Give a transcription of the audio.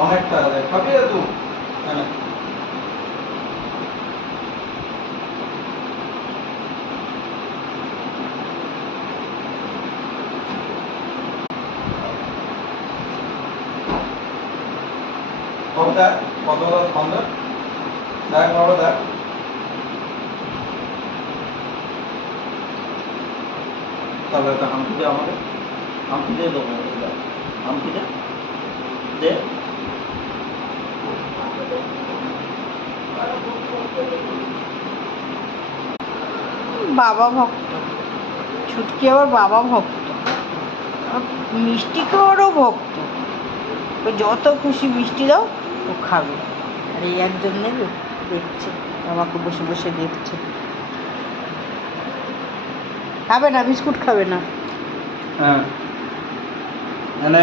অনেক টাকা দেয়, খাবি তো হ্যাঁ। কত দেখ, কত বন্ধ দেখ, বড় দেখ। তাহলে একটা হামকি দে আমাকে, হামকি দিয়ে দেবো, হামকি দে দে। বাবা ভক্ত, ছুটকি আবার বাবা ভক্ত, মিষ্টি খাওয়ারও ভক্ত। ও যত খুশি মিষ্টি দাও ও খাবে। আর এই একজন নেবে, দেখছে আমাকে বসে বসে দেখছে। খাবে না, বিস্কুট খাবে না। হ্যাঁ, মানে